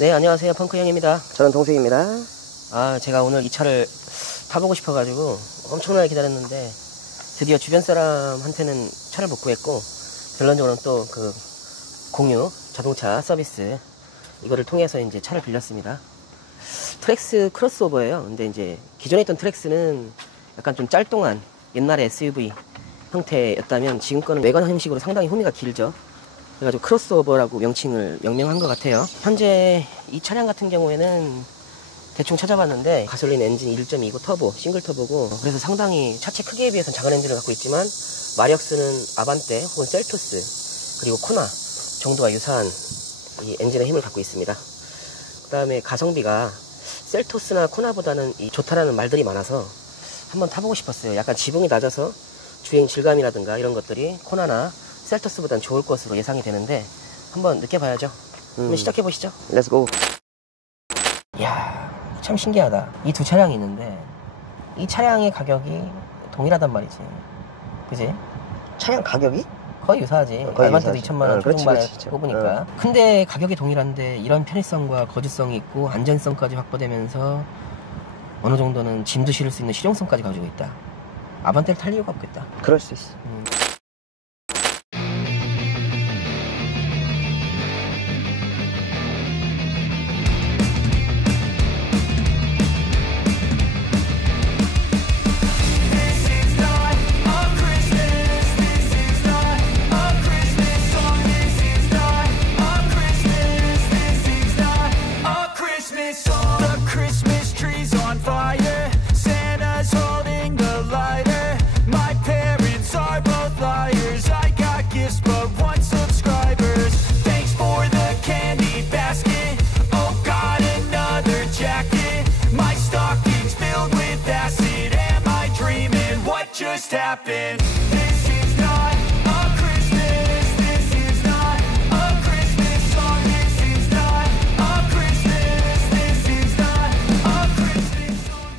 네, 안녕하세요. 펑크 형입니다. 저는 동생입니다. 제가 오늘 이 차를 타보고 싶어가지고 엄청나게 기다렸는데 드디어 주변 사람한테는 차를 못 구했고 결론적으로는 또 그 공유 자동차 서비스 이거를 통해서 이제 차를 빌렸습니다. 트랙스 크로스오버예요. 근데 이제 기존에 있던 트랙스는 약간 좀 짤뚱한 옛날의 SUV 형태였다면 지금 거는 외관 형식으로 상당히 호미가 길죠. 그래가지고 크로스오버라고 명명한 것 같아요. 현재 이 차량 같은 경우에는 대충 찾아봤는데 가솔린 엔진 1.29 터보, 싱글 터보고 그래서 상당히 차체 크기에 비해서는 작은 엔진을 갖고 있지만 마력수는 아반떼 혹은 셀토스 그리고 코나 정도와 유사한 이 엔진의 힘을 갖고 있습니다. 그 다음에 가성비가 셀토스나 코나보다는 좋다라는 말들이 많아서 한번 타보고 싶었어요. 약간 지붕이 낮아서 주행 질감이라든가 이런 것들이 코나나 셀토스보단 좋을 것으로 예상이 되는데 한번 느껴봐야죠. 한번 시작해보시죠. 렛츠고. 이야, 참 신기하다. 이 두 차량이 있는데 이 차량의 가격이 동일하단 말이지. 그지? 차량 가격이? 거의 유사하지. 거의 알만테도 유사하지. 2천만 원 초중반에 그렇지. 뽑으니까. 근데 가격이 동일한데 이런 편의성과 거주성이 있고 안전성까지 확보되면서 어느 정도는 짐도 실을 수 있는 실용성까지 가지고 있다. 아반떼를 탈 이유가 없겠다. 그럴 수 있어. Just happened. This is not a Christmas. This is not a Christmas song. This is not a Christmas. This is not a Christmas song.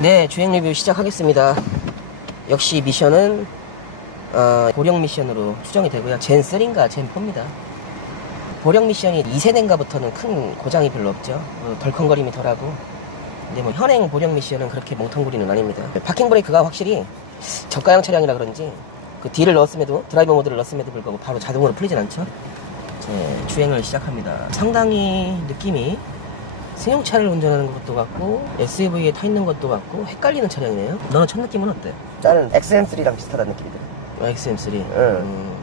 네, 주행 리뷰 시작하겠습니다. 역시 미션은 보령 미션으로 추정이 되고요. 젠3인가 젠4입니다. 보령 미션이 2세대인가부터는 큰 고장이 별로 없죠. 덜컹거림이 덜하고. 근데 뭐 현행 보령 미션은 그렇게 몽텅구리는 아닙니다. 파킹 브레이크가 확실히 저가형 차량이라 그런지 그 D를 넣었음에도, 드라이버 모드를 넣었음에도 불구하고 바로 자동으로 풀리진 않죠. 주행을 시작합니다. 상당히 느낌이 승용차를 운전하는 것도 같고 SUV에 타 있는 것도 같고 헷갈리는 차량이네요. 너는 첫 느낌은 어때? 나는 XM3랑 비슷하다는 느낌이 들어. XM3.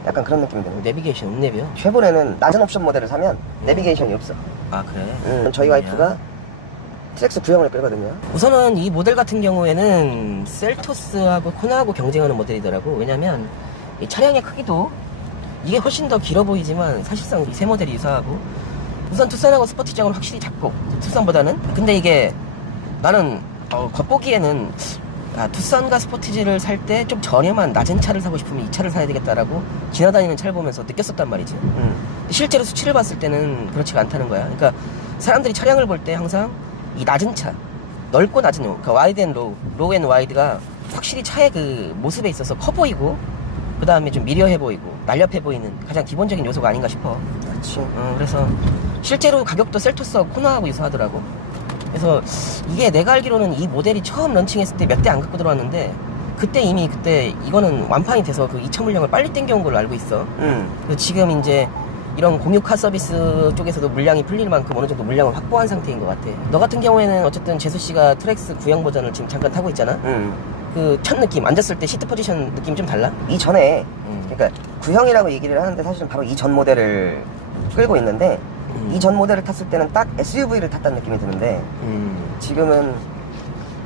약간 그런 느낌이 들어. 내비게이션 없네비요? 최근에는 낮은 옵션 모델을 사면 내비게이션이 없어. 아, 그래? 저희 와이프가 트랙스 구형을 끌거든요. 우선은 이 모델 같은 경우에는 셀토스하고 코나하고 경쟁하는 모델이더라고. 왜냐면 이 차량의 크기도 이게 훨씬 더 길어 보이지만 사실상 이 세 모델이 유사하고 우선 투싼하고 스포티지하고는 확실히 작고 투싼보다는. 근데 이게 나는 겉보기에는 투싼과 스포티지를 살 때 좀 저렴한 낮은 차를 사고 싶으면 이 차를 사야 되겠다라고 지나다니는 차를 보면서 느꼈었단 말이지. 실제로 수치를 봤을 때는 그렇지가 않다는 거야. 그러니까 사람들이 차량을 볼 때 항상 이 낮은 차, 넓고 낮은 그러니까 와이드 앤 로우 앤 와이드가 확실히 차의 그 모습에 있어서 커 보이고 그 다음에 좀 미려해 보이고 날렵해 보이는 가장 기본적인 요소가 아닌가 싶어. 그렇지. 그래서 실제로 가격도 셀토스하고 코나하고 유사하더라고. 그래서 이게 내가 알기로는 이 모델이 처음 런칭했을 때 몇 대 안 갖고 들어왔는데 그때 이거는 완판이 돼서 그 2차 물량을 빨리 땡겨온 걸로 알고 있어. 그래서 지금 이제 이런 공유카 서비스 쪽에서도 물량이 풀릴 만큼 어느 정도 물량을 확보한 상태인 것 같아. 너 같은 경우에는 어쨌든 제수씨가 트랙스 구형 버전을 지금 잠깐 타고 있잖아. 그 첫 느낌, 앉았을 때 시트 포지션 느낌 좀 달라? 이전에 그러니까 구형이라고 얘기를 하는데 사실은 바로 이 전 모델을 끌고 있는데 이 전 모델을 탔을 때는 딱 SUV를 탔다는 느낌이 드는데 지금은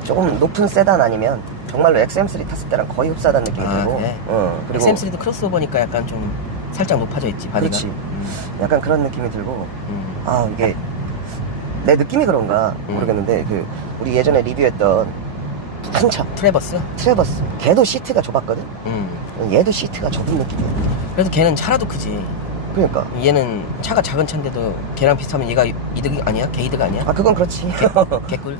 조금 높은 세단 아니면 정말로 XM3 탔을 때랑 거의 흡사하다는 느낌이 들고. 그래. 그리고 XM3도 크로스오버니까 약간 좀 살짝 높아져 있지, 바디가. 그렇지. 약간 그런 느낌이 들고. 이게 내 느낌이 그런가 모르겠는데 우리 예전에 리뷰했던 큰 차. 트래버스? 트래버스. 걔도 시트가 좁았거든? 얘도 시트가 좁은 느낌이야. 그래도 걔는 차라도 크지. 그러니까. 얘는 차가 작은 차인데도 걔랑 비슷하면 얘가 이득이 아니야? 걔 이득 아니야? 아, 그건 그렇지. 개꿀?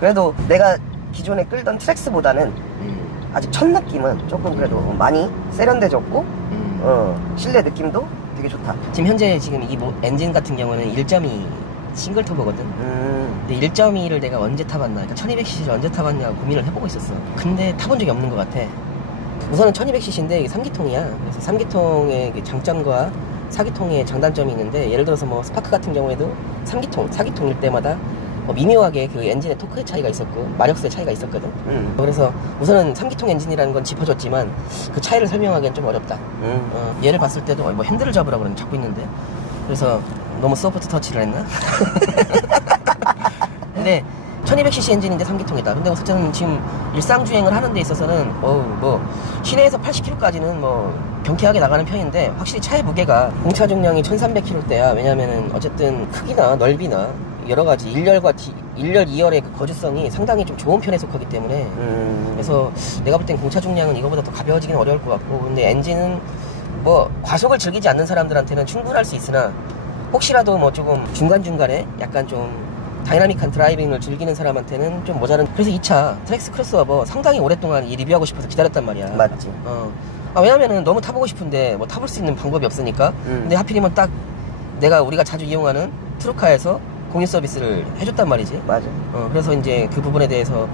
그래도 내가 기존에 끌던 트랙스보다는 아직 첫 느낌은 조금 그래도 많이 세련돼졌고, 실내 느낌도 되게 좋다. 지금 현재 지금 이 엔진 같은 경우는 1.2 싱글 터보거든. 근데 1.2를 내가 언제 타봤나, 그러니까 1200cc를 언제 타봤냐 고민을 해보고 있었어. 근데 타본 적이 없는 것 같아. 우선은 1200cc인데 이게 3기통이야. 그래서 3기통의 장점과 4기통의 장단점이 있는데, 예를 들어서 뭐 스파크 같은 경우에도 3기통, 4기통일 때마다 미묘하게 그 엔진의 토크의 차이가 있었고 마력수의 차이가 있었거든. 그래서 우선은 3기통 엔진이라는 건 짚어줬지만 그 차이를 설명하기엔 좀 어렵다. 얘를 봤을 때도 뭐 핸들을 잡으라고 그러면 잡고 있는데, 그래서 너무 소프트 터치를 했나? 근데 1200cc 엔진인데 3기통이다. 근데 어쨌든 지금 일상주행을 하는 데 있어서는 뭐 시내에서 80km까지는 뭐 경쾌하게 나가는 편인데, 확실히 차의 무게가 공차 중량이 1300kg대야. 왜냐면은 어쨌든 크기나 넓이나 여러가지 1열, 2열의 그 거주성이 상당히 좀 좋은 편에 속하기 때문에 그래서 내가 볼 땐 공차 중량은 이거보다 더 가벼워지긴 어려울 것 같고, 근데 엔진은 뭐 과속을 즐기지 않는 사람들한테는 충분할 수 있으나, 혹시라도 뭐 조금 중간중간에 약간 좀 다이나믹한 드라이빙을 즐기는 사람한테는 좀 모자란. 그래서 이 차 트랙스 크로스오버 상당히 오랫동안 이 리뷰하고 싶어서 기다렸단 말이야. 맞지. 왜냐면은 너무 타보고 싶은데 뭐 타볼 수 있는 방법이 없으니까. 근데 하필이면 딱 우리가 자주 이용하는 트루카에서 공유 서비스를 해줬단 말이지. 맞아. 그래서 이제 그 부분에 대해서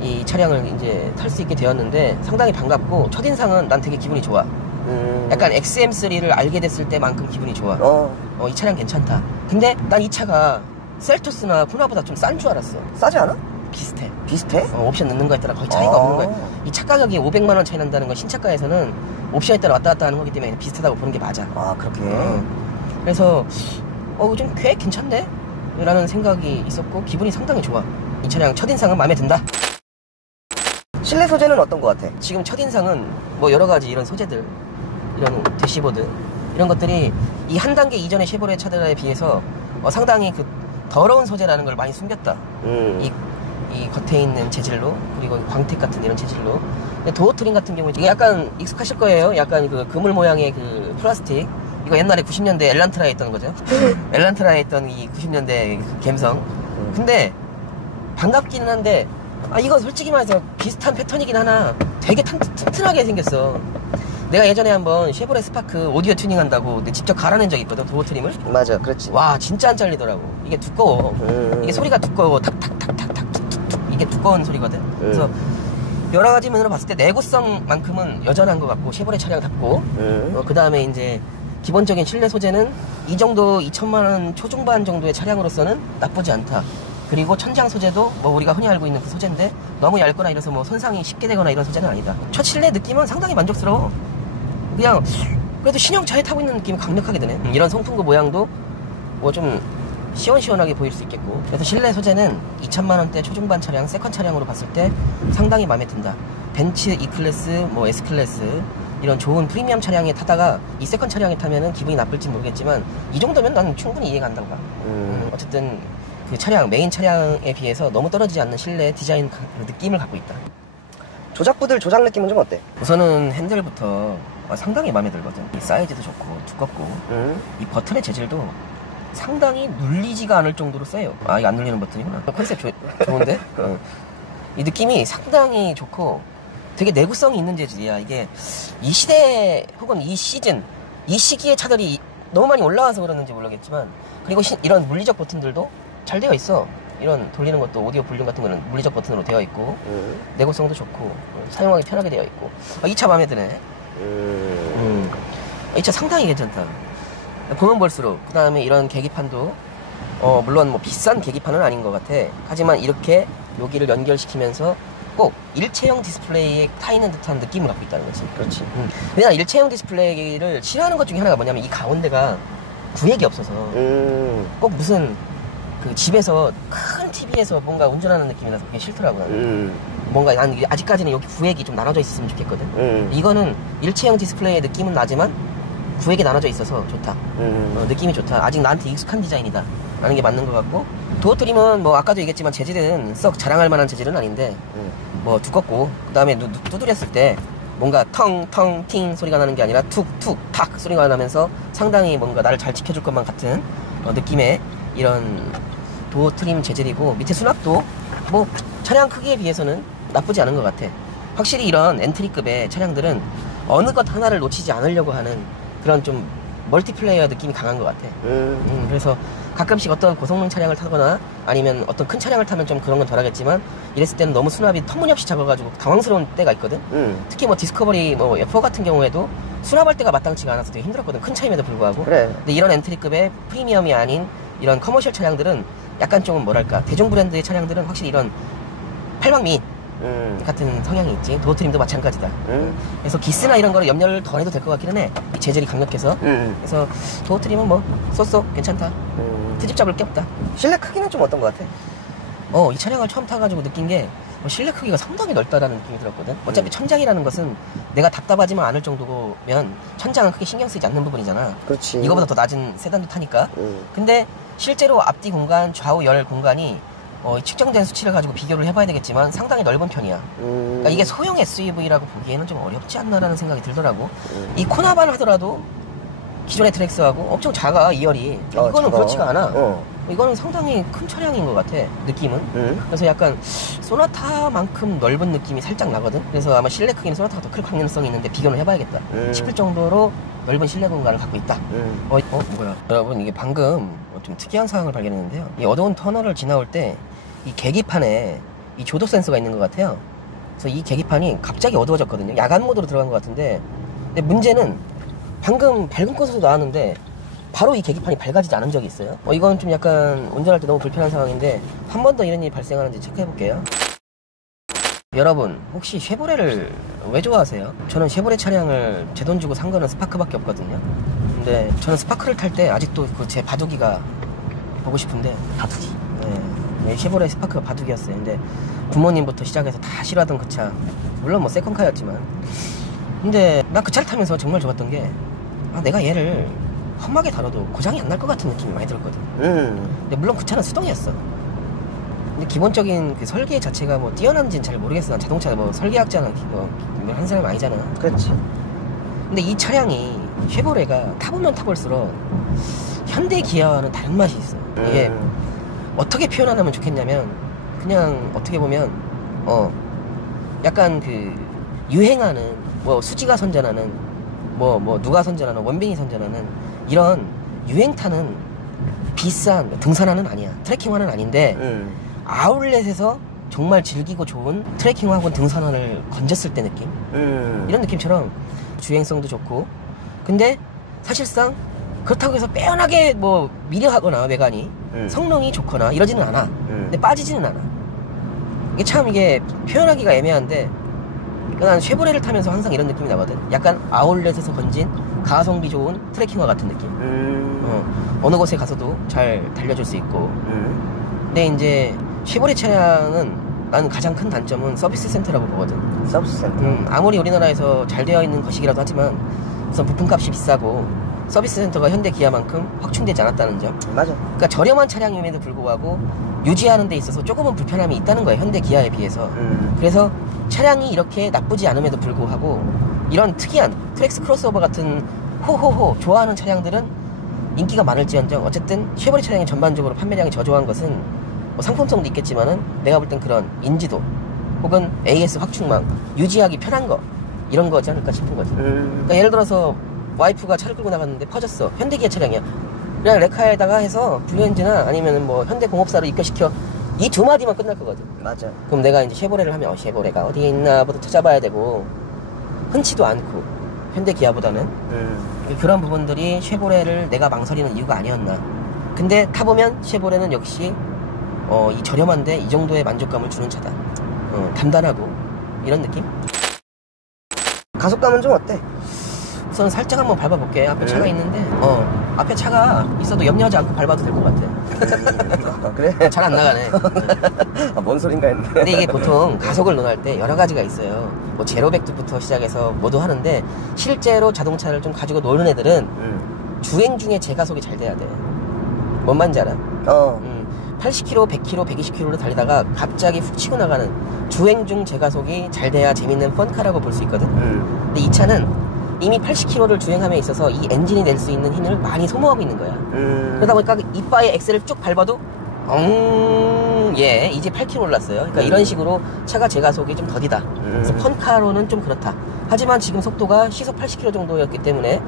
이 차량을 이제 탈 수 있게 되었는데 상당히 반갑고, 첫인상은 난 되게 기분이 좋아. 약간 XM3를 알게 됐을 때만큼 기분이 좋아. 이 차량 괜찮다. 근데 난 이 차가 셀토스나 코나보다 좀 싼 줄 알았어. 싸지 않아? 비슷해. 비슷해? 옵션 넣는 거에 따라 거의 차이가 없는 거야. 이 차 가격이 500만원 차이 난다는 건 신차가에서는 옵션에 따라 왔다 갔다 하는 거기 때문에 비슷하다고 보는 게 맞아. 아, 그렇게. 그래서 좀 꽤 괜찮네? 라는 생각이 있었고 기분이 상당히 좋아. 이 차량 첫인상은 마음에 든다. 실내 소재는 어떤 것 같아? 지금 첫인상은 뭐 여러가지 이런 소재들, 이런 대시보드 이런 것들이 이 한 단계 이전의 쉐보레 차들에 비해서 상당히 그 더러운 소재라는 걸 많이 숨겼다. 이 겉에 있는 재질로, 그리고 광택 같은 이런 재질로. 근데 도어 트림 같은 경우에 이게 약간 익숙하실 거예요. 약간 그 그물 모양의 그 플라스틱. 이거 옛날에 90년대 엘란트라에 있던 거죠. 엘란트라에 있던 이 90년대 그 감성. 근데 반갑기는 한데, 이거 솔직히 말해서 비슷한 패턴이긴 하나 되게 튼튼하게 생겼어. 내가 예전에 한번 쉐보레 스파크 오디오 튜닝 한다고 직접 갈아낸 적이 있거든, 도어 트림을. 맞아, 그렇지. 와, 진짜 안 잘리더라고. 이게 두꺼워. 이게 소리가 두꺼워. 탁탁탁탁탁 툭툭툭. 이게 두꺼운 소리거든. 그래서 여러 가지 면으로 봤을 때 내구성만큼은 여전한 것 같고, 쉐보레 차량답고. 그 다음에 이제 기본적인 실내 소재는 이 정도 2천만원 초중반 정도의 차량으로서는 나쁘지 않다. 그리고 천장 소재도 뭐 우리가 흔히 알고 있는 그 소재인데 너무 얇거나 이래서 뭐 손상이 쉽게 되거나 이런 소재는 아니다. 첫 실내 느낌은 상당히 만족스러워. 그냥 그래도 신형차에 타고 있는 느낌이 강력하게 드네. 이런 송풍구 모양도 뭐 좀 시원시원하게 보일 수 있겠고. 그래서 실내 소재는 2천만원대 초중반 차량, 세컨 차량으로 봤을 때 상당히 마음에 든다. 벤츠 E클래스, 뭐 S클래스 이런 좋은 프리미엄 차량에 타다가 이 세컨 차량에 타면은 기분이 나쁠지 모르겠지만, 이 정도면 나는 충분히 이해가 안 간다. 어쨌든 그 차량, 메인 차량에 비해서 너무 떨어지지 않는 실내 디자인 느낌을 갖고 있다. 조작부들 조작 느낌은 좀 어때? 우선은 핸들부터 상당히 마음에 들거든. 이 사이즈도 좋고 두껍고 이 버튼의 재질도 상당히 눌리지가 않을 정도로 세요. 이거 안 눌리는 버튼이구나. 컨셉 좋은데? 이 느낌이 상당히 좋고 되게 내구성이 있는 재질이야. 이게 이 시대 혹은 이 시즌, 이 시기의 차들이 너무 많이 올라와서 그러는지 모르겠지만, 그리고 이런 물리적 버튼들도 잘 되어 있어. 이런 돌리는 것도 오디오 볼륨 같은 거는 물리적 버튼으로 되어 있고 내구성도 좋고 사용하기 편하게 되어 있고. 이 차 마음에 드네. 이 차 상당히 괜찮다. 보면 볼수록. 그 다음에 이런 계기판도 물론 뭐 비싼 계기판은 아닌 것 같아. 하지만 이렇게 여기를 연결시키면서 꼭 일체형 디스플레이에 타있는 듯한 느낌을 갖고 있다는 거지. 그렇지. 근데 난 일체형 디스플레이를 싫어하는 것 중에 하나가 뭐냐면 이 가운데가 구획이 없어서 꼭 무슨 그 집에서 큰 TV에서 뭔가 운전하는 느낌이 나서 그게 싫더라고. 뭔가 난 아직까지는 여기 구획이 좀 나눠져 있었으면 좋겠거든. 이거는 일체형 디스플레이의 느낌은 나지만 구획이 나눠져 있어서 좋다. 느낌이 좋다. 아직 나한테 익숙한 디자인이다 라는 게 맞는 것 같고, 도어 트림은 뭐 아까도 얘기했지만 재질은 썩 자랑할 만한 재질은 아닌데 뭐 두껍고 그 다음에 두드렸을 때 뭔가 텅텅 팅 소리가 나는 게 아니라 툭툭 탁 소리가 나면서 상당히 뭔가 나를 잘 지켜줄 것만 같은 느낌의 이런 도어 트림 재질이고, 밑에 수납도 뭐 차량 크기에 비해서는 나쁘지 않은 것 같아. 확실히 이런 엔트리급의 차량들은 어느 것 하나를 놓치지 않으려고 하는 그런 좀 멀티플레이어 느낌이 강한 것 같아. 그래서 가끔씩 어떤 고성능 차량을 타거나 아니면 어떤 큰 차량을 타면 좀 그런 건 덜하겠지만, 이랬을 때는 너무 수납이 터무니없이 작아가지고 당황스러운 때가 있거든. 특히 뭐 디스커버리 뭐 F4 같은 경우에도 수납할 때가 마땅치가 않아서 되게 힘들었거든, 큰 차임에도 불구하고. 그래. 근데 이런 엔트리급의 프리미엄이 아닌 이런 커머셜 차량들은 약간 좀 뭐랄까, 대중 브랜드의 차량들은 확실히 이런 팔방미인 같은 성향이 있지. 도어트림도 마찬가지다. 그래서 기스나 이런 거를 염려를 덜 해도 될 것 같기는 해. 이 재질이 강력해서. 그래서 도어트림은 뭐 쏘쏘 괜찮다. 트집 잡을 게 없다. 실내 크기는 좀 어떤 것 같아? 이 차량을 처음 타가지고 느낀 게 실내 크기가 상당히 넓다라는 느낌이 들었거든. 어차피 천장이라는 것은 내가 답답하지만 않을 정도면 천장은 크게 신경 쓰이지 않는 부분이잖아. 그렇지. 이거보다 더 낮은 세단도 타니까. 근데 실제로 앞뒤 공간, 좌우 열 공간이 측정된 수치를 가지고 비교를 해봐야 되겠지만 상당히 넓은 편이야. 그러니까 이게 소형 SUV라고 보기에는 좀 어렵지 않나라는 생각이 들더라고. 이 코나반 하더라도 기존의 트랙스하고 엄청 작아, 2열이. 이거는 작아. 그렇지가 않아. 이거는 상당히 큰 차량인 것 같아, 느낌은. 그래서 약간 소나타만큼 넓은 느낌이 살짝 나거든. 그래서 아마 실내 크기는 소나타가 더 클 가능성이 있는데 비교를 해봐야겠다 싶을 정도로 넓은 실내 공간을 갖고 있다. 뭐야. 여러분, 이게 방금 좀 특이한 상황을 발견했는데요. 이 어두운 터널을 지나올 때 이 계기판에 이 조도 센서가 있는 것 같아요. 그래서 이 계기판이 갑자기 어두워졌거든요. 야간 모드로 들어간 것 같은데, 근데 문제는 방금 밝은 컷으로 나왔는데 바로 이 계기판이 밝아지지 않은 적이 있어요. 이건 좀 약간 운전할 때 너무 불편한 상황인데 한 번 더 이런 일이 발생하는지 체크해 볼게요. 여러분, 혹시 쉐보레를 왜 좋아하세요? 저는 쉐보레 차량을 제 돈 주고 산 거는 스파크밖에 없거든요. 근데 저는 스파크를 탈 때 아직도 그 제 바둑이가 보고 싶은데. 바둑이? 네, 쉐보레 스파크가 바둑이었어요. 근데 부모님부터 시작해서 다 싫어하던 그 차, 물론 뭐 세컨카였지만, 근데 나 그 차를 타면서 정말 좋았던 게, 내가 얘를 험하게 다뤄도 고장이 안 날 것 같은 느낌이 많이 들었거든. 근데 물론 그 차는 수동이었어. 근데 기본적인 그 설계 자체가 뭐 뛰어난지는 잘 모르겠어. 난 자동차 뭐 설계학자는 한 사람이 아니잖아. 그렇지. 근데 이 차량이 쉐보레가 타보면 타볼수록 현대 기아와는 다른 맛이 있어. 이게 어떻게 표현하면 좋겠냐면, 그냥 어떻게 보면 약간 그 유행하는 뭐 수지가 선전하는 뭐 누가 선전하는, 원빈이 선전하는 이런 유행 타는 비싼 등산화는 아니야. 트레킹화는 아닌데 아울렛에서 정말 즐기고 좋은 트레킹화 혹은 등산화를 건졌을 때 느낌, 이런 느낌처럼 주행성도 좋고. 근데 사실상 그렇다고 해서 빼어나게 뭐 미려하거나 외관이 성능이 좋거나 이러지는 않아. 근데 빠지지는 않아. 이게 참 이게 표현하기가 애매한데, 난 쉐보레를 타면서 항상 이런 느낌이 나거든. 약간 아울렛에서 건진 가성비 좋은 트레킹화 같은 느낌. 어느 곳에 가서도 잘 달려줄 수 있고. 근데 이제 쉐보레 차량은 나는 가장 큰 단점은 서비스 센터라고 보거든. 서비스 센터. 아무리 우리나라에서 잘 되어 있는 것이기라도 하지만 우선 부품값이 비싸고 서비스 센터가 현대 기아만큼 확충되지 않았다는 점. 맞아. 그러니까 저렴한 차량임에도 불구하고 유지하는 데 있어서 조금은 불편함이 있다는 거예요, 현대 기아에 비해서. 그래서 차량이 이렇게 나쁘지 않음에도 불구하고 이런 특이한 트랙스 크로스오버 같은 호호호 좋아하는 차량들은 인기가 많을지언정, 어쨌든 쉐보레 차량이 전반적으로 판매량이 저조한 것은 뭐 상품성도 있겠지만은 내가 볼 땐 그런 인지도 혹은 AS 확충망 유지하기 편한 거, 이런 거지 않을까 싶은 거지. 그러니까 예를 들어서 와이프가 차를 끌고 나갔는데 퍼졌어. 현대기아 차량이야. 그냥 레카에다가 해서 블루엔진이나 아니면 뭐 현대공업사로 입교시켜, 이 두 마디만 끝날 거거든. 맞아. 그럼 내가 이제 쉐보레를 하면 쉐보레가 어디에 있나부터 찾아봐야 되고, 흔치도 않고 현대기아보다는 그런 부분들이 쉐보레를 내가 망설이는 이유가 아니었나. 근데 타보면 쉐보레는 역시 이 저렴한데 이 정도의 만족감을 주는 차다. 단단하고 이런 느낌? 가속감은 좀 어때? 우선 살짝 한번 밟아볼게. 앞에 차가 있는데 앞에 차가 있어도 염려하지 않고 밟아도 될 것 같아. 그래? 잘 안 나가네. 뭔 소린가 했네. 근데 이게 보통 가속을 논할 때 여러 가지가 있어요. 뭐 제로백두부터 시작해서 뭐도 하는데, 실제로 자동차를 좀 가지고 노는 애들은 주행 중에 제가속이 잘 돼야 돼. 뭔 말인지 알아? 80km, 100km, 120km로 달리다가 갑자기 훅 치고 나가는 주행 중 제가속이 잘 돼야 재밌는 펀카라고 볼 수 있거든. 근데 이 차는 이미 80km를 주행함에 있어서 이 엔진이 낼 수 있는 힘을 많이 소모하고 있는 거야. 그러다 보니까 이바에 엑셀을 쭉 밟아도 예, 이제 8km 올랐어요. 그러니까 이런 식으로 차가 제가속이 좀 더디다. 그래서 펀카로는 좀 그렇다. 하지만 지금 속도가 시속 80km 정도였기 때문에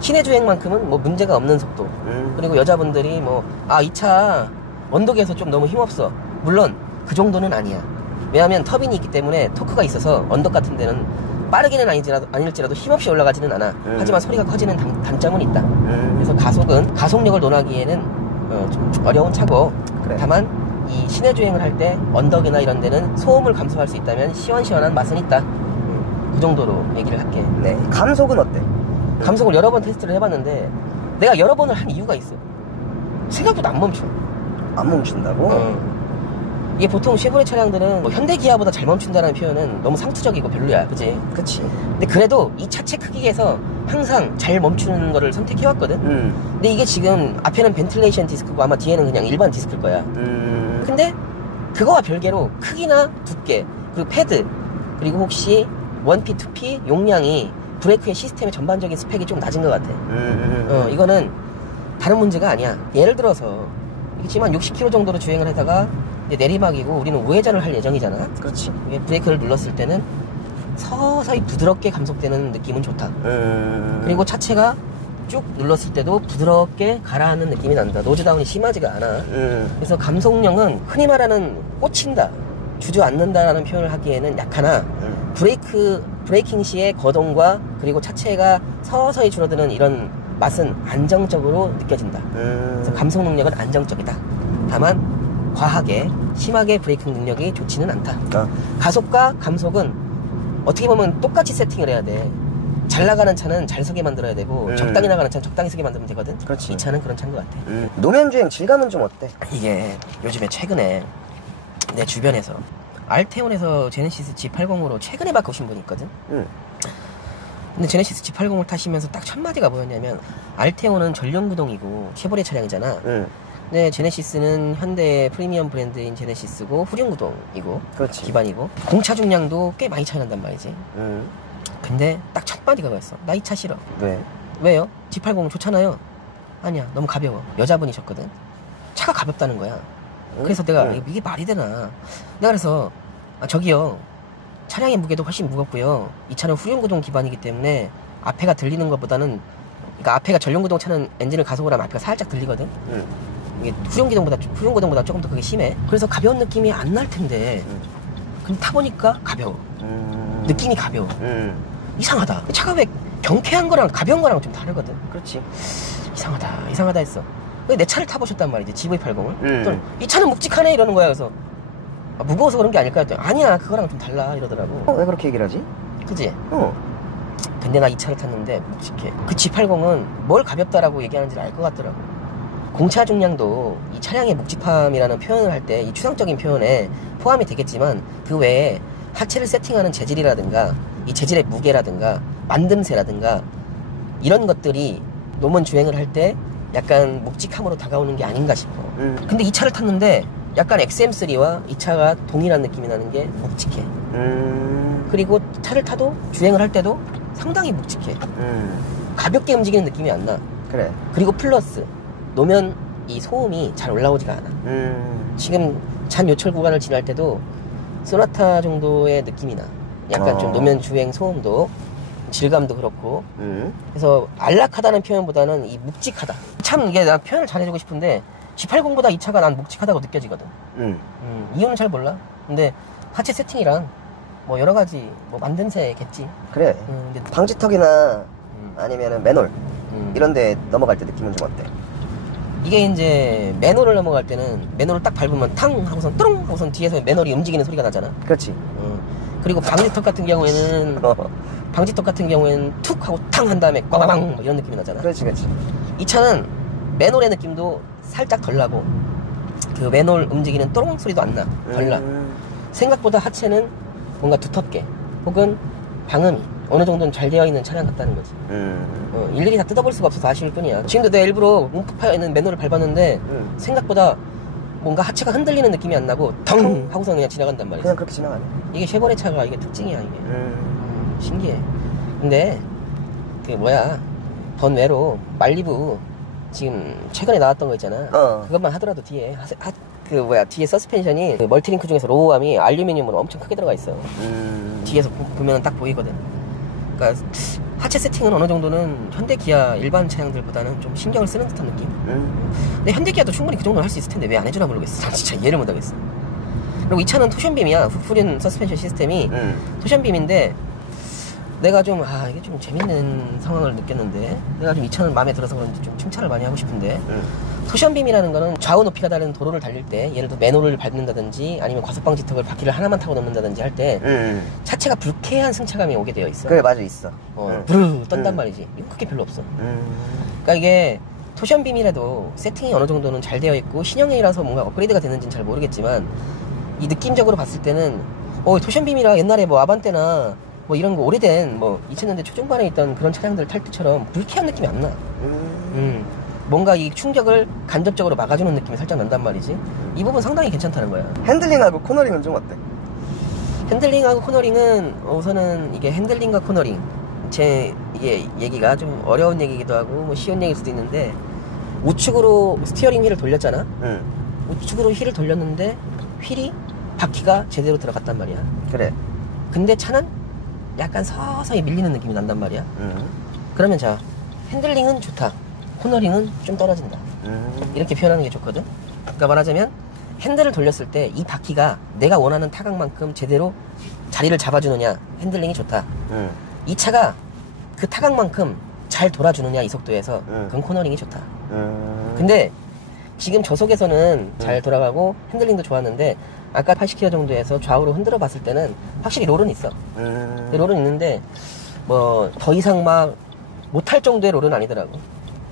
시내 주행만큼은 뭐 문제가 없는 속도. 그리고 여자분들이 뭐 이 차 언덕에서 좀 너무 힘없어. 물론 그 정도는 아니야. 왜냐하면 터빈이 있기 때문에 토크가 있어서 언덕 같은 데는 빠르게는 아닐지라도 힘없이 올라가지는 않아. 하지만 소리가 커지는 단점은 있다. 그래서 가속력을 논하기에는 좀 어려운 차고, 그래. 다만 이 시내 주행을 할 때 언덕이나 이런 데는 소음을 감소할 수 있다면 시원시원한 맛은 있다. 그 정도로 얘기를 할게. 네. 감속은 어때? 감속을 여러 번 테스트를 해봤는데 내가 여러 번을 한 이유가 있어. 생각보다 안 멈춰. 안 멈춘다고? 이게 보통 쉐보레 차량들은 뭐 현대 기아보다 잘 멈춘다는 표현은 너무 상투적이고 별로야, 그치? 그치. 근데 그래도 이 차체 크기에서 항상 잘 멈추는 거를 선택해왔거든? 근데 이게 지금 앞에는 벤틸레이션 디스크고 아마 뒤에는 그냥 일반 디스크일 거야. 근데 그거와 별개로 크기나 두께, 그리고 패드, 그리고 혹시 1P, 2P 용량이 브레이크의 시스템의 전반적인 스펙이 좀 낮은 것 같아. 이거는 다른 문제가 아니야. 예를 들어서 지금 한 60km 정도로 주행을 하다가 이제 내리막이고 우리는 우회전을 할 예정이잖아. 그렇지. 브레이크를 눌렀을 때는 서서히 부드럽게 감속되는 느낌은 좋다. 그리고 차체가 쭉 눌렀을 때도 부드럽게 가라앉는 느낌이 난다. 노즈다운이 심하지가 않아. 그래서 감속력은 흔히 말하는 꽂힌다, 주저앉는다라는 표현을 하기에는 약하나 브레이킹 시의 거동과 그리고 차체가 서서히 줄어드는 이런 맛은 안정적으로 느껴진다. 그래서 감속 능력은 안정적이다. 다만 과하게 심하게 브레이킹 능력이 좋지는 않다. 가속과 감속은 어떻게 보면 똑같이 세팅을 해야 돼. 잘 나가는 차는 잘 서게 만들어야 되고 적당히 나가는 차는 적당히 서게 만들면 되거든. 그렇지. 이 차는 그런 차인 것 같아. 노면주행 질감은 좀 어때? 이게 요즘에 최근에 내 주변에서 알테온에서 제네시스 G80으로 최근에 바꾸신 분이 있거든. 근데 제네시스 G80을 타시면서 딱 첫 마디가 뭐였냐면, 알테온은 전륜구동이고 쉐보레 차량이잖아. 근데 제네시스는 현대의 프리미엄 브랜드인 제네시스고 후륜구동이고 그렇지. 기반이고 공차 중량도 꽤 많이 차이 난단 말이지. 근데 딱 첫 마디가 그랬어. 나 이 차 싫어. 왜? 왜요? G80 좋잖아요. 아니야, 너무 가벼워. 여자분이셨거든. 차가 가볍다는 거야. 그래서 내가 이게 말이 되나. 내가 그래서 저기요, 차량의 무게도 훨씬 무겁고요, 이 차는 후륜구동 기반이기 때문에 앞에가 들리는 것보다는, 그러니까 앞에가 전륜구동 차는 엔진을 가속을 하면 앞에가 살짝 들리거든. 이게 후륜구동보다 조금 더 그게 심해. 그래서 가벼운 느낌이 안 날 텐데 근데 타보니까 가벼워. 느낌이 가벼워. 이상하다. 차가 왜 경쾌한 거랑 가벼운 거랑 좀 다르거든. 그렇지. 이상하다 했어. 내 차를 타보셨단 말이지, GV80을. 이 차는 묵직하네 이러는 거야. 그래서 무거워서 그런 게 아닐까 했더니 아니야, 그거랑 좀 달라 이러더라고. 왜 그렇게 얘기를 하지? 그치? 근데 나 이 차를 탔는데 묵직해. 그 G80은 뭘 가볍다라고 얘기하는지를 알 것 같더라고. 공차 중량도 이 차량의 묵직함이라는 표현을 할 때 이 추상적인 표현에 포함이 되겠지만, 그 외에 하체를 세팅하는 재질이라든가 이 재질의 무게라든가 만듦새라든가 이런 것들이 노면 주행을 할 때 약간 묵직함으로 다가오는 게 아닌가 싶어. 근데 이 차를 탔는데 약간 XM3와 이 차가 동일한 느낌이 나는 게 묵직해. 그리고 차를 타도 주행을 할 때도 상당히 묵직해. 가볍게 움직이는 느낌이 안 나. 그래. 그리고 플러스 노면 이 소음이 잘 올라오지가 않아. 지금 잔 요철 구간을 지날 때도 소나타 정도의 느낌이 나. 약간 좀 노면 주행 소음도, 질감도 그렇고. 그래서 안락하다는 표현보다는 이 묵직하다. 참 이게 나 표현을 잘해주고 싶은데 G80보다 이 차가 난 묵직하다고 느껴지거든. 이유는 잘 몰라. 근데 하체 세팅이랑 뭐 여러 가지 뭐 만듦새겠지. 그래. 근데 방지턱이나 아니면은 맨홀 이런 데 넘어갈 때 느낌은 좀 어때? 이게 이제 맨홀을 넘어갈 때는 맨홀을 딱 밟으면 탕 하고선 뚜렁 하고선 뒤에서 맨홀이 움직이는 소리가 나잖아. 그렇지. 그리고 방지턱 같은 경우에는 툭 하고 탕 한 다음에 꽝꽝 뭐 이런 느낌이 나잖아. 그렇지. 이 차는 맨홀의 느낌도 살짝 덜 나고 그 맨홀 움직이는 또롱 소리도 안 나. 덜 나. 생각보다 하체는 뭔가 두텁게 혹은 방음이 어느 정도는 잘 되어 있는 차량 같다는 거지. 일일이 다 뜯어볼 수가 없어서 아쉬울 뿐이야. 지금도 내가 일부러 움푹 파여 있는 맨홀을 밟았는데 생각보다 뭔가 하체가 흔들리는 느낌이 안 나고 덩 하고서 그냥 지나간단 말이지. 그냥 그렇게 지나가네. 이게 쉐보레 차가 이게 특징이야 이게. 신기해. 근데 그 뭐야 번외로 말리부 지금 최근에 나왔던 거 있잖아. 그것만 하더라도 뒤에 뒤에 서스펜션이 그 멀티링크 중에서 로우암이 알루미늄으로 엄청 크게 들어가 있어. 뒤에서 보면 딱 보이거든. 그러니까 하체 세팅은 어느 정도는 현대 기아 일반 차량들보다는 좀 신경을 쓰는 듯한 느낌. 근데 현대 기아도 충분히 그 정도는 할 수 있을 텐데 왜 안 해주나 모르겠어. 난 진짜 이해를 못 하겠어. 그리고 이 차는 토션빔이야. 후륜 서스펜션 시스템이 토션빔인데 내가 좀 이게 좀 재밌는 상황을 느꼈는데 내가 좀 이 차는 마음에 들어서 그런지 좀 칭찬을 많이 하고 싶은데 토션빔이라는 거는 좌우 높이가 다른 도로를 달릴 때 예를 들어 맨홀을 밟는다든지 아니면 과속방지턱을 바퀴를 하나만 타고 넘는다든지 할 때 차체가 불쾌한 승차감이 오게 되어 있어. 그래 맞아 있어. 부르르 떤단 말이지. 이거 그게 별로 없어. 그러니까 이게 토션빔이라도 세팅이 어느 정도는 잘 되어 있고 신형이라서 뭔가 업그레이드가 됐는지는 잘 모르겠지만 이 느낌적으로 봤을 때는 토션빔이라 옛날에 뭐 아반떼나 뭐 이런 거 오래된 뭐 2000년대 초중반에 있던 그런 차량들 탈 때처럼 불쾌한 느낌이 안 나. 뭔가 이 충격을 간접적으로 막아주는 느낌이 살짝 난단 말이지. 이 부분 상당히 괜찮다는 거야. 핸들링하고 코너링은 좀 어때? 핸들링하고 코너링은 우선은 이게 핸들링과 코너링 이게 얘기가 좀 어려운 얘기기도 하고 뭐 쉬운 얘기일 수도 있는데 우측으로 스티어링 휠을 돌렸잖아. 우측으로 휠을 돌렸는데 휠이 바퀴가 제대로 들어갔단 말이야. 그래. 근데 차는 약간 서서히 밀리는 느낌이 난단 말이야. 그러면 자 핸들링은 좋다. 코너링은 좀 떨어진다. 이렇게 표현하는 게 좋거든. 그러니까 말하자면 핸들을 돌렸을 때 이 바퀴가 내가 원하는 타각만큼 제대로 자리를 잡아주느냐 핸들링이 좋다. 이 차가 그 타각만큼 잘 돌아주느냐 이 속도에서 그건 코너링이 좋다. 근데 지금 저속에서는 잘 돌아가고 핸들링도 좋았는데 아까 80km 정도에서 좌우로 흔들어 봤을 때는 확실히 롤은 있어. 롤은 있는데 뭐 더 이상 막 못할 정도의 롤은 아니더라고.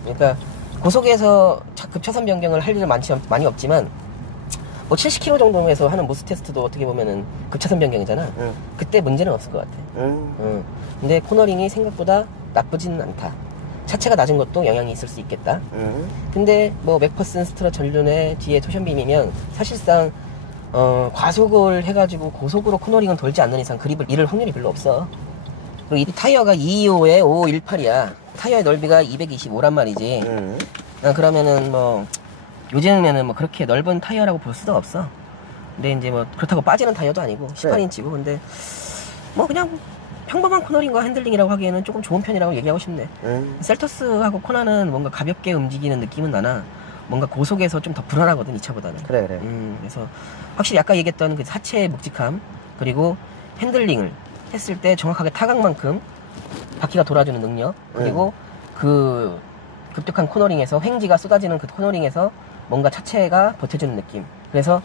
그러니까 고속에서 급차선 변경을 할 일은 많이 없지만 뭐 70km 정도에서 하는 무스 테스트도 어떻게 보면은 급차선 변경이잖아. 그때 문제는 없을 것 같아. 근데 코너링이 생각보다 나쁘지는 않다. 차체가 낮은 것도 영향이 있을 수 있겠다. 근데 뭐 맥퍼슨 스트러 전륜에 뒤에 토션빔이면 사실상 과속을 해가지고 고속으로 코너링은 돌지 않는 이상 그립을 잃을 확률이 별로 없어. 그리고 이 타이어가 225에 5518이야. 타이어의 넓이가 225란 말이지. 그러면은 뭐 요즘에는 뭐 그렇게 넓은 타이어라고 볼 수도 없어. 근데 이제 뭐 그렇다고 빠지는 타이어도 아니고 18인치고 근데 뭐 그냥 평범한 코너링과 핸들링이라고 하기에는 조금 좋은 편이라고 얘기하고 싶네. 셀토스하고 코나는 뭔가 가볍게 움직이는 느낌은 나나 뭔가 고속에서 좀 더 불안하거든 이 차보다는. 그래. 그래서 확실히 아까 얘기했던 그 하체의 묵직함 그리고 핸들링을 했을 때 정확하게 타각만큼 바퀴가 돌아주는 능력 그리고 그 급격한 코너링에서 횡지가 쏟아지는 그 코너링에서 뭔가 차체가 버텨주는 느낌. 그래서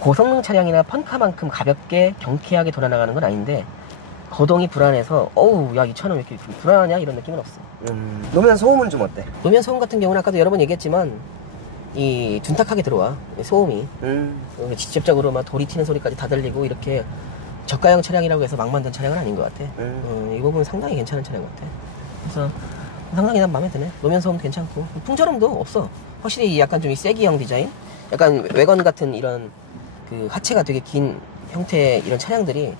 고성능 차량이나 펀카만큼 가볍게 경쾌하게 돌아나가는 건 아닌데 거동이 불안해서 어우 야 이 차는 왜 이렇게 불안하냐 이런 느낌은 없어. 노면 소음은 좀 어때? 노면 소음 같은 경우는 아까도 여러 번 얘기했지만 이 둔탁하게 들어와 소음이. 직접적으로 막 돌이 튀는 소리까지 다 들리고 이렇게 저가형 차량이라고 해서 막 만든 차량은 아닌 것 같아. 이 부분은 상당히 괜찮은 차량 같아. 그래서 상당히 난 마음에 드네. 노면 소음도 괜찮고 풍절음도 없어. 확실히 약간 좀 이 세기형 디자인, 약간 외건 같은 이런 그 하체가 되게 긴 형태의 이런 차량들이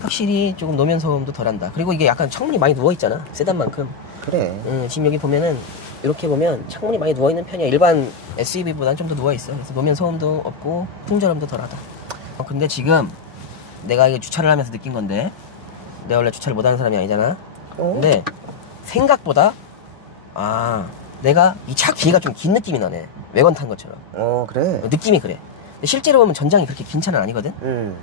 확실히 조금 노면 소음도 덜한다. 그리고 이게 약간 창문이 많이 누워 있잖아. 세단만큼. 그래. 지금 여기 보면은 이렇게 보면 창문이 많이 누워 있는 편이야. 일반 SUV보다는 좀 더 누워 있어. 그래서 노면 소음도 없고 풍절음도 덜하다. 근데 지금 내가 이게 주차를 하면서 느낀 건데 내가 원래 주차를 못하는 사람이 아니잖아. 근데 생각보다 내가 이 차 길이가 좀 긴 느낌이 나네. 외건 탄 것처럼. 그래. 느낌이 그래. 근데 실제로 보면 전장이 그렇게 긴 차는 아니거든.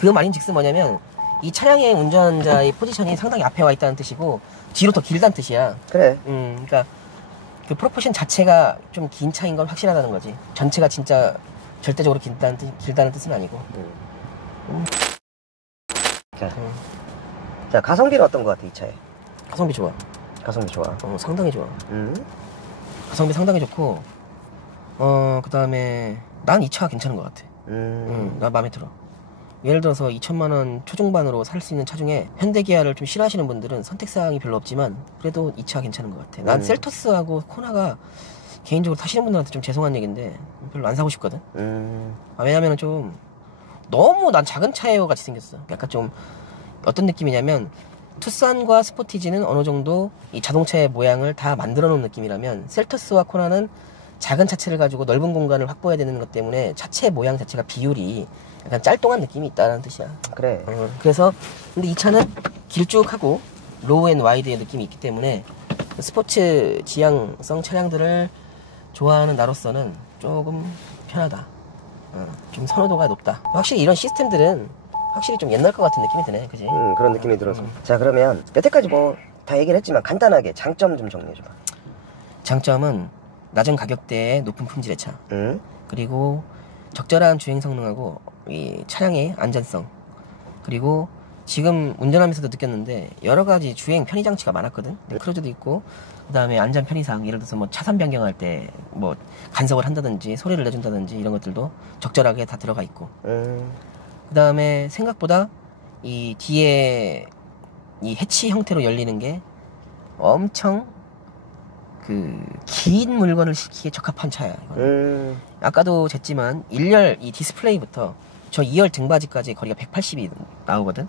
그 말인즉슨 뭐냐면 이 차량의 운전자의 포지션이 상당히 앞에 와 있다는 뜻이고 뒤로 더 길다는 뜻이야. 그래. 그러니까 그 프로포션 자체가 좀 긴 차인 건 확실하다는 거지. 전체가 진짜 절대적으로 길다는 뜻은 아니고. 자, 가성비는 어떤 것 같아, 이 차에? 가성비 좋아. 가성비 좋아. 상당히 좋아. 가성비 상당히 좋고, 그 다음에, 난 이 차가 괜찮은 것 같아. 난 마음에 들어. 예를 들어서 2천만원 초중반으로 살 수 있는 차 중에 현대기아를 좀 싫어하시는 분들은 선택사항이 별로 없지만, 그래도 이 차가 괜찮은 것 같아. 난 셀토스하고 코나가 개인적으로 타시는 분들한테 좀 죄송한 얘기인데 별로 안 사고 싶거든. 왜냐면은 좀 너무 난 작은 차예요 같이 생겼어. 약간 좀 어떤 느낌이냐면 투싼과 스포티지는 어느 정도 이 자동차의 모양을 다 만들어 놓은 느낌이라면 셀토스와 코나는 작은 차체를 가지고 넓은 공간을 확보해야 되는 것 때문에 차체 모양 자체가 비율이 약간 짤뚱한 느낌이 있다는 뜻이야. 그래. 그래서 근데 이 차는 길쭉하고 로우 앤 와이드의 느낌이 있기 때문에 스포츠 지향성 차량들을 좋아하는 나로서는 조금 편하다. 좀 선호도가 높다. 확실히 이런 시스템들은 확실히 좀 옛날 것 같은 느낌이 드네, 그지? 그런 느낌이 들어서. 자, 그러면 여태까지 뭐 다 얘기를 했지만 간단하게 장점 좀 정리해줘봐. 장점은 낮은 가격대에 높은 품질의 차. 그리고 적절한 주행 성능하고 이 차량의 안전성. 그리고 지금 운전하면서도 느꼈는데 여러 가지 주행 편의 장치가 많았거든. 크루즈도 있고, 그 다음에 안전 편의상 예를 들어서 뭐 차선 변경할 때 뭐 간섭을 한다든지 소리를 내준다든지 이런 것들도 적절하게 다 들어가 있고. 그 다음에 생각보다 이 뒤에 이 해치 형태로 열리는 게 엄청 그 긴 물건을 싣기에 적합한 차야. 이거는. 아까도 쟀지만 1열 이 디스플레이부터 저 2열 등받이까지 거리가 180이 나오거든.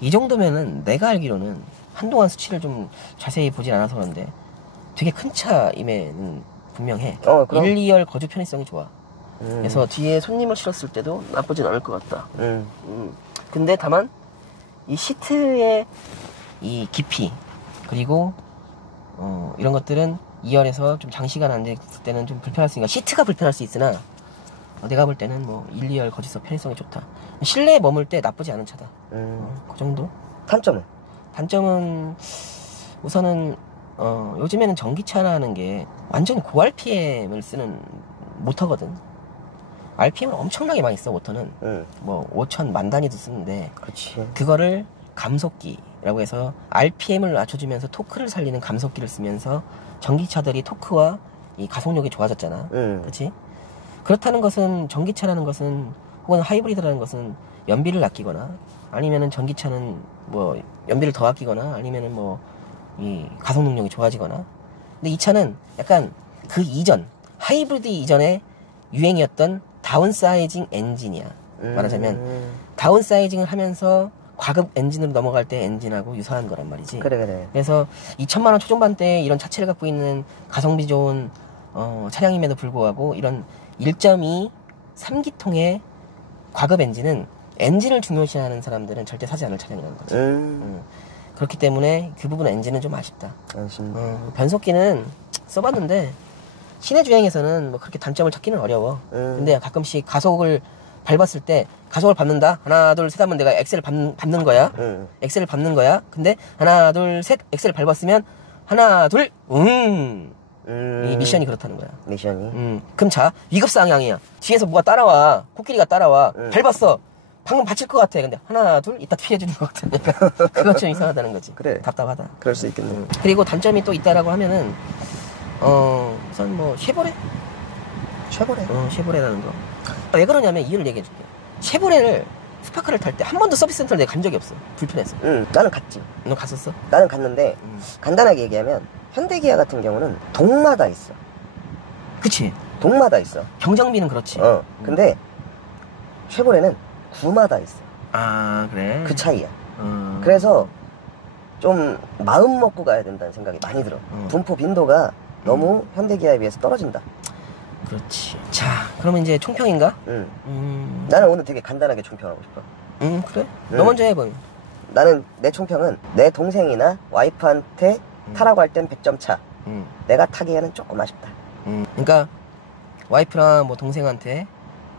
이 정도면은 내가 알기로는 한동안 수치를 좀 자세히 보진 않아서 그런데 되게 큰 차임에는 분명해. 1, 2열 거주 편의성이 좋아. 그래서 뒤에 손님을 실었을 때도 나쁘진 않을 것 같다. 근데 다만 이 시트의 이 깊이 그리고 이런 것들은 2열에서 좀 장시간 앉았을 때는 좀 불편할 수 있으니까 시트가 불편할 수 있으나 내가 볼 때는 뭐 1, 2열 거주석 편의성이 좋다. 실내에 머물 때 나쁘지 않은 차다. 그 정도? 단점은? 단점은 우선은 요즘에는 전기차라는 게 완전히 고RPM을 쓰는 모터거든. RPM을 엄청나게 많이 써, 모터는. 뭐 5천 만 단위도 쓰는데 그렇지. 그거를 감속기라고 해서 RPM을 낮춰주면서 토크를 살리는 감속기를 쓰면서 전기차들이 토크와 이 가속력이 좋아졌잖아. 그렇지? 그렇다는 것은 전기차라는 것은 혹은 하이브리드라는 것은 연비를 아끼거나 아니면은 전기차는 뭐 연비를 더 아끼거나 아니면은 뭐 이 가속 능력이 좋아지거나. 근데 이 차는 약간 그 이전 하이브리드 이전에 유행이었던 다운사이징 엔진이야. 말하자면 다운사이징을 하면서 과급 엔진으로 넘어갈 때 엔진하고 유사한 거란 말이지. 그래. 그래서 2천만 원 초중반대에 이런 차체를 갖고 있는 가성비 좋은 차량임에도 불구하고 이런 1.2 3기통의 과급 엔진은 엔진을 중요시하는 사람들은 절대 사지 않을 차량이라는 거지. 그렇기 때문에 그 부분 엔진은 좀 아쉽다. 변속기는 써봤는데 시내 주행에서는 뭐 그렇게 단점을 찾기는 어려워. 근데 가끔씩 가속을 밟았을 때 가속을 밟는다. 하나 둘 셋 하면 내가 엑셀을 밟는 거야. 엑셀을 밟는 거야. 근데 하나 둘 셋 엑셀을 밟았으면 하나 둘 이 미션이 그렇다는 거야. 미션이. 그럼 자 위급상황이야. 뒤에서 뭐가 따라와. 코끼리가 따라와. 밟았어. 방금 받칠 것 같아. 근데 하나 둘 이따 피해주는 것 같으니까 그것 좀 이상하다는 거지. 그래. 답답하다. 그럴 수 있겠네. 그리고 단점이 또 있다라고 하면은 우선 뭐 쉐보레? 쉐보레라는 거. 왜 그러냐면 이유를 얘기해 줄게. 쉐보레를 스파크를 탈 때 한 번도 서비스 센터를 내가 간 적이 없어. 불편해서. 나는 갔지. 너 갔었어? 나는 갔는데 간단하게 얘기하면 현대기아 같은 경우는 동마다 있어. 그치. 동마다 있어. 경정비는 그렇지. 근데 쉐보레는 구마다 있어. 아 그래? 그 차이야. 그래서 좀 마음 먹고 가야 된다는 생각이 많이 들어. 분포 빈도가 너무 현대기아에 비해서 떨어진다. 그렇지. 자, 그러면 이제 총평인가? 나는 오늘 되게 간단하게 총평하고 싶어. 그래? 너 먼저 해, 그럼. 나는 내 총평은 내 동생이나 와이프한테 타라고 할 땐 100점 차. 내가 타기에는 조금 아쉽다. 그러니까 와이프랑 뭐 동생한테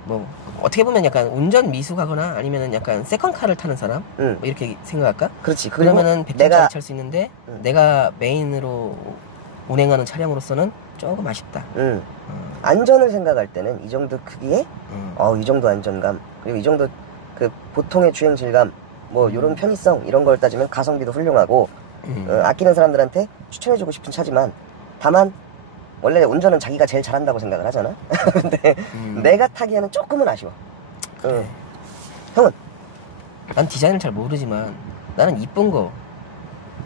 뭐 어떻게 보면 약간 운전 미숙하거나 아니면은 약간 세컨카를 타는 사람 뭐 이렇게 생각할까? 그렇지. 그러면은 100점짜리 탈 수 있는데 내가 메인으로 운행하는 차량으로서는 조금 아쉽다. 안전을 생각할 때는 이 정도 크기에 이 정도 안전감 그리고 이 정도 그 보통의 주행 질감 뭐 이런 편의성 이런 걸 따지면 가성비도 훌륭하고 아끼는 사람들한테 추천해주고 싶은 차지만 다만 원래 운전은 자기가 제일 잘한다고 생각을 하잖아. 근데 내가 타기에는 조금은 아쉬워. 형은? 난 디자인을 잘 모르지만 나는 이쁜 거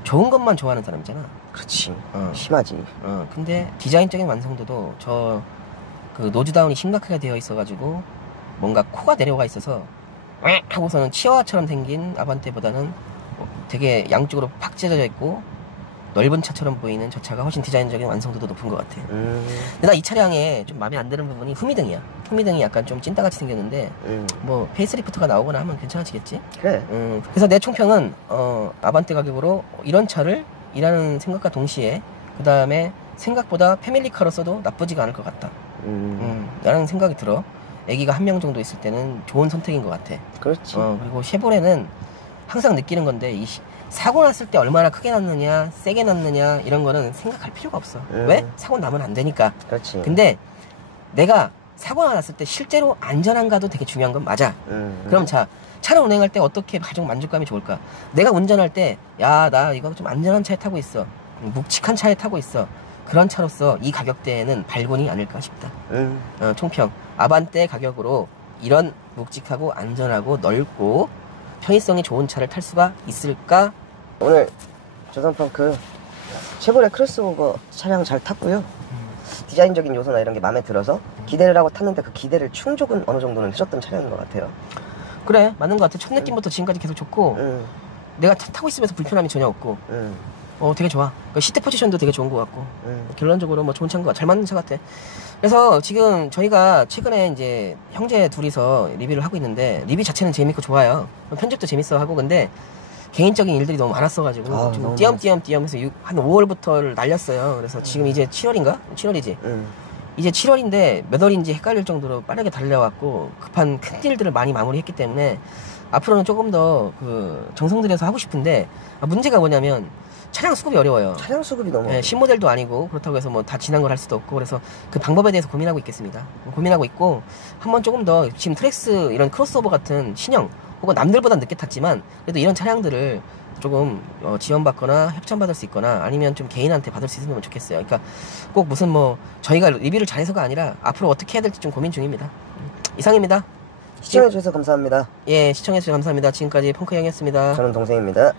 좋은 것만 좋아하는 사람이잖아. 그렇지. 심하지. 근데 디자인적인 완성도도 그 노즈다운이 심각하게 되어 있어가지고 뭔가 코가 내려가 있어서 하고서는 치아와처럼 생긴 아반떼보다는 되게 양쪽으로 팍 찢어져 있고 넓은 차처럼 보이는 저 차가 훨씬 디자인적인 완성도도 높은 것 같아. 근데 나 이 차량에 좀 마음에 안 드는 부분이 후미등이야. 후미등이 약간 좀 찐따같이 생겼는데 뭐 페이스리프트가 나오거나 하면 괜찮아지겠지? 그래. 그래서 내 총평은 아반떼 가격으로 이런 차를 일하는 생각과 동시에 그 다음에 생각보다 패밀리카로 써도 나쁘지가 않을 것 같다. 라는 생각이 들어. 애기가 한 명 정도 있을 때는 좋은 선택인 것 같아. 그렇지. 그리고 쉐보레는 항상 느끼는 건데 사고 났을 때 얼마나 크게 났느냐 세게 났느냐 이런 거는 생각할 필요가 없어. 왜? 사고 나면 안 되니까. 그렇지. 근데 내가 사고가 났을 때 실제로 안전한가도 되게 중요한 건 맞아. 그럼 차를 운행할 때 어떻게 가장 만족감이 좋을까? 내가 운전할 때 야, 나 이거 좀 안전한 차에 타고 있어, 묵직한 차에 타고 있어, 그런 차로서 이 가격대에는 발군이 아닐까 싶다. 총평, 아반떼 가격으로 이런 묵직하고 안전하고 넓고 편의성이 좋은 차를 탈 수가 있을까? 오늘 조선펑크 쉐보레 크로스오버 차량 잘 탔고요. 디자인적인 요소나 이런 게 마음에 들어서 기대를 하고 탔는데 그 기대를 충족은 어느 정도는 해줬던 차량인 것 같아요. 그래, 맞는 것 같아. 첫 느낌부터 지금까지 계속 좋고 내가 타고 있으면서 불편함이 전혀 없고 되게 좋아. 시트 포지션도 되게 좋은 것 같고 결론적으로 뭐 좋은 차인 것 같아. 잘 맞는 차 같아. 그래서 지금 저희가 최근에 이제 형제 둘이서 리뷰를 하고 있는데 리뷰 자체는 재밌고 좋아요. 편집도 재밌어 하고. 근데 개인적인 일들이 너무 많았어가지고 좀 띄엄띄엄 해서 한 5월부터를 날렸어요. 그래서 지금 이제 7월인가? 7월이지. 이제 7월인데 몇 월인지 헷갈릴 정도로 빠르게 달려왔고 급한 큰 일들을 많이 마무리했기 때문에 앞으로는 조금 더 정성 들여서 하고 싶은데 문제가 뭐냐면 차량 수급이 어려워요. 차량 수급이 너무 신모델도 아니고 그렇다고 해서 뭐 다 지난 걸 할 수도 없고. 그래서 그 방법에 대해서 고민하고 있겠습니다. 고민하고 있고 한번 조금 더 지금 트랙스 이런 크로스오버 같은 신형 혹은 남들보다 늦게 탔지만 그래도 이런 차량들을 조금 지원받거나 협찬받을 수 있거나 아니면 좀 개인한테 받을 수 있으면 좋겠어요. 그러니까 꼭 무슨 뭐 저희가 리뷰를 잘해서가 아니라 앞으로 어떻게 해야 될지 좀 고민 중입니다. 이상입니다. 시청해주셔서 감사합니다. 예, 시청해주셔서 감사합니다. 지금까지 펑크 형이었습니다. 저는 동생입니다.